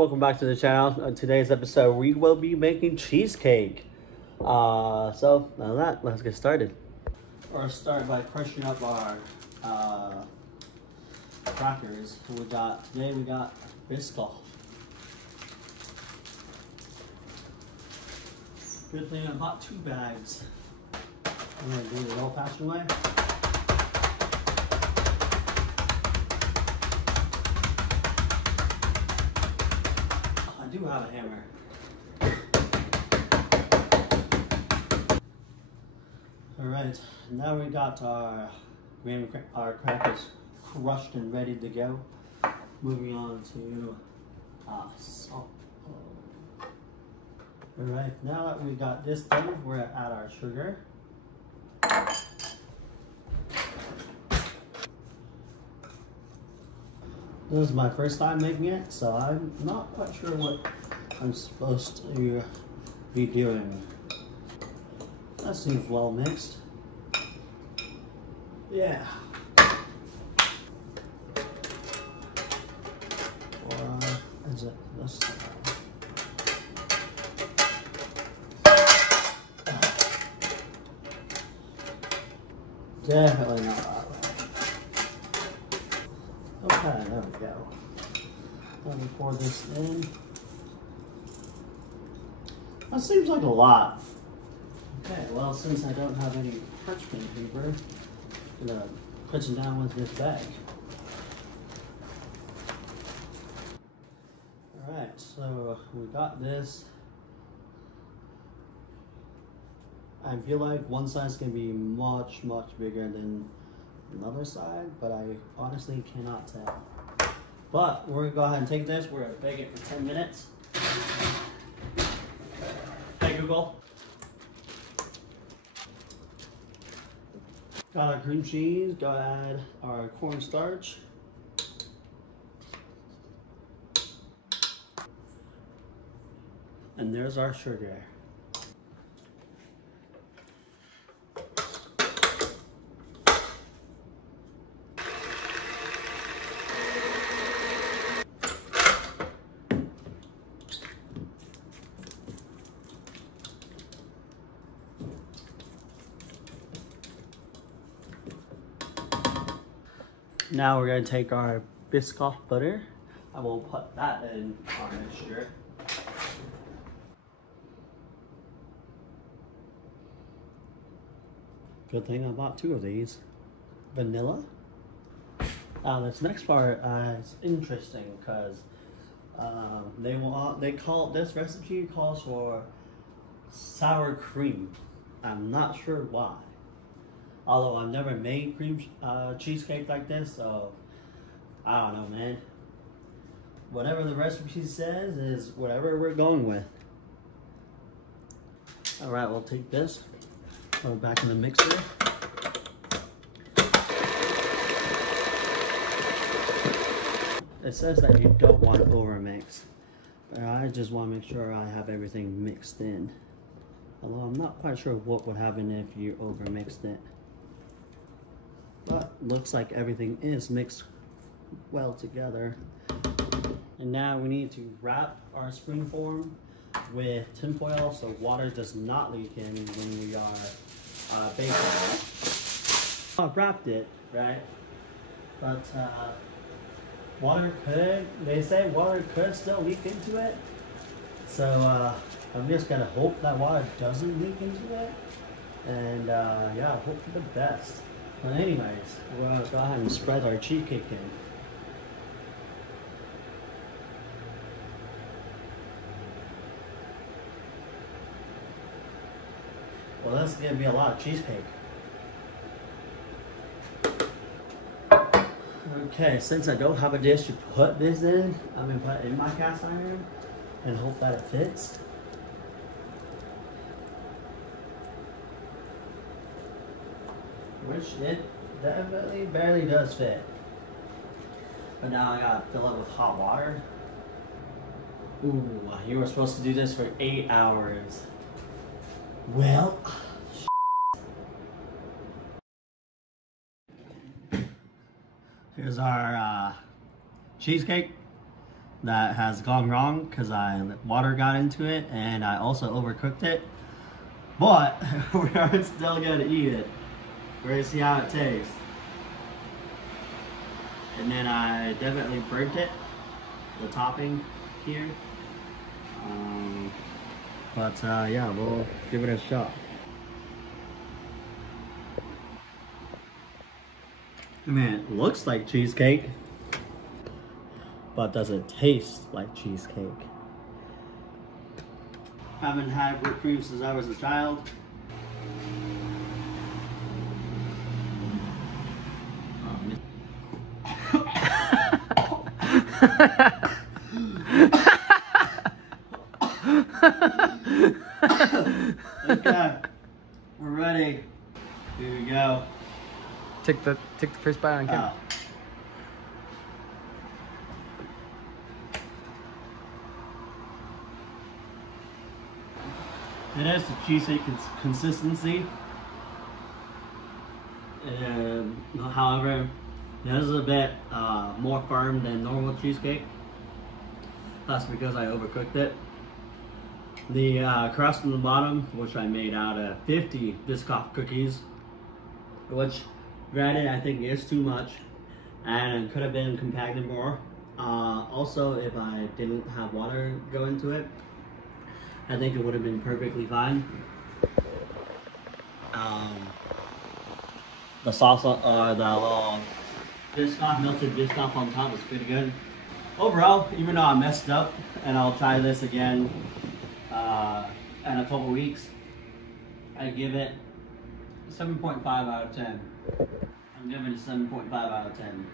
Welcome back to the channel. On today's episode, we will be making cheesecake. So now that, let's get started. We'll start by crushing up our crackers. Today we got Biscoff. Good thing I bought 2 bags. I'm gonna do it the old-fashioned way. I do have a hammer. Alright, now we got our crackers crushed and ready to go. Moving on to salt. Alright, now that we got this done, we're gonna add our sugar. This is my first time making it, so I'm not quite sure what I'm supposed to be doing. That seems well mixed. Yeah. Or is it this side? Definitely not that way. Okay, there we go. Let me pour this in. That seems like a lot. Okay, well, since I don't have any parchment paper, I'm gonna put it down with this bag. Alright, so we got this. I feel like one side's gonna be much bigger than another side, but I honestly cannot tell. But we're gonna go ahead and take this, we're gonna bake it for 10 minutes. Hey Google. Got our cream cheese, go add our cornstarch. And there's our sugar. Now we're going to take our Biscoff butter. I will put that in our mixture. Good thing I bought 2 of these. Vanilla. Now this next part is interesting because this recipe calls for sour cream. I'm not sure why. Although I've never made cheesecake like this, so I don't know, man. Whatever the recipe says is whatever we're going with. Alright, we'll take this, throw it back in the mixer. It says that you don't want to overmix, but I just want to make sure I have everything mixed in. Although I'm not quite sure what would happen if you overmixed it. But looks like everything is mixed well together. And now we need to wrap our spring form with tin foil so water does not leak in when we are baking. I've wrapped it, right? But they say water could still leak into it. So I'm just gonna hope that water doesn't leak into it. And yeah, hope for the best. But anyways, we're gonna go ahead and spread our cheesecake in. Well, that's gonna be a lot of cheesecake. Okay, since I don't have a dish to put this in, I'm gonna put it in my cast iron and hope that it fits. Which it definitely barely does fit. But now I gotta fill it with hot water. Ooh, you were supposed to do this for 8 hours. Well, here's our cheesecake. that has gone wrong because water got into it and I also overcooked it. But we're still gonna eat it. We're gonna see how it tastes. And then I definitely burnt it, the topping here. Yeah, we'll give it a shot. I mean, it looks like cheesecake, but does it taste like cheesecake? Haven't had whipped cream since I was a child. Okay, we're ready. Here we go. Take the first bite on camera. It has the cheesecake consistency. However, this is a bit more firm than normal cheesecake. That's because I overcooked it. The crust on the bottom, which I made out of 50 Biscoff cookies, which granted I think is too much and could have been compacted more. Also, if I didn't have water go into it, I think it would have been perfectly fine. The sauce or the little Biscoff, melted Biscoff on top is pretty good. Overall, even though I messed up, and I'll try this again in a couple weeks, I give it 7.5 out of 10. I'm giving it 7.5 out of 10.